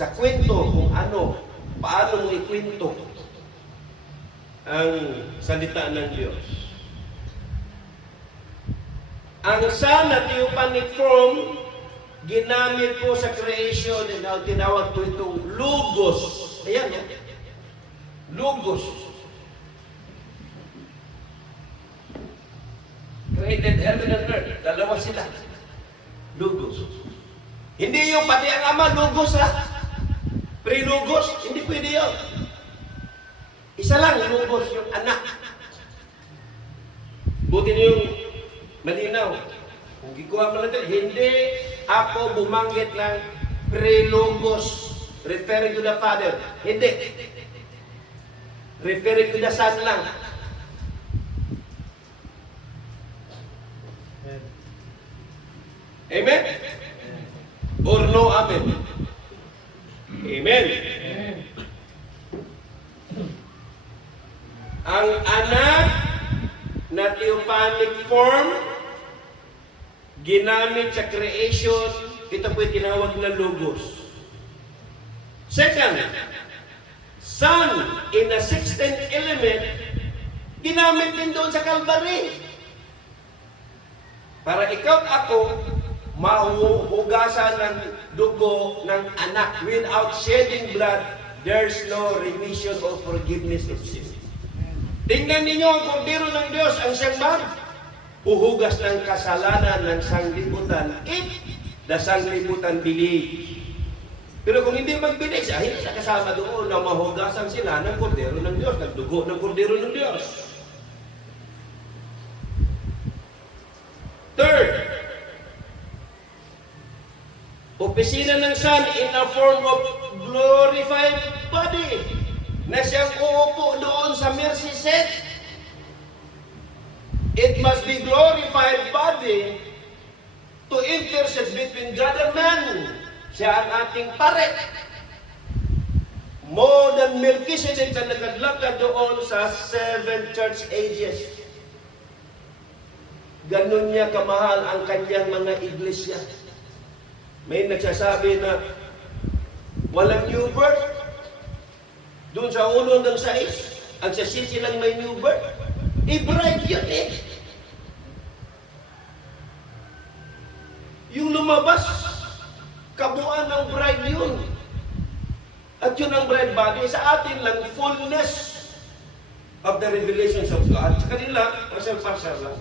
sa kwento kung paano mo ikwento ang salita ng Diyos. Ang Son na theophanic form, ginamit po sa creation, tinawag po itong Logos. Ayan, Logos. Created heaven and earth. Dalawa sila. Logos. Hindi yung pati ang Ama, Logos ha. Pre-Logos, hindi pwede yun. Isa lang, Logos, yung anak. Buti niyo yung malinaw. Kung gikuha mo natin, hindi ako bumanggit ng pre-Logos, referring to the Father. Hindi. Referring to the Son lang. Amen? Or no amen? Amen. Ang anak na theophanic form, ginamit sa creation, ito po yung tinawag na Logos. Second, Son in a 16th element, ginamit din doon sa Calvary. Para ikaw at ako, mahuhugasan ng dugo ng anak. Without shedding blood, there's no remission or forgiveness of sin. Tingnan ninyo ang kordero ng Diyos, ang siyang uhugas ng kasalanan ng sanglibutan. If the sanglibutan believes. Pero kung hindi mag-believe siya, hindi siya kasama doon na mahugasan sila ng kordero ng Diyos, ng dugo ng kordero ng Diyos. Third, opisina ng Son in a form of glorified body na siyang uupo doon sa mercy seat. It must be glorified body to intercede between God and man. Siya ang ating pare. More than Melchizedek na nagladlakad doon sa 7 church ages. Ganon niya kamahal ang kanyang mga iglesia. May nagsasabi na walang new birth. Doon sa 1 hanggang 6, ang sa 7 lang may new birth. Bride yun eh. Yung lumabas, kabuuan ng bride yun. At yun ang bride body. Sa atin lang, fullness of the revelations of God. Sa kanila, partial lang.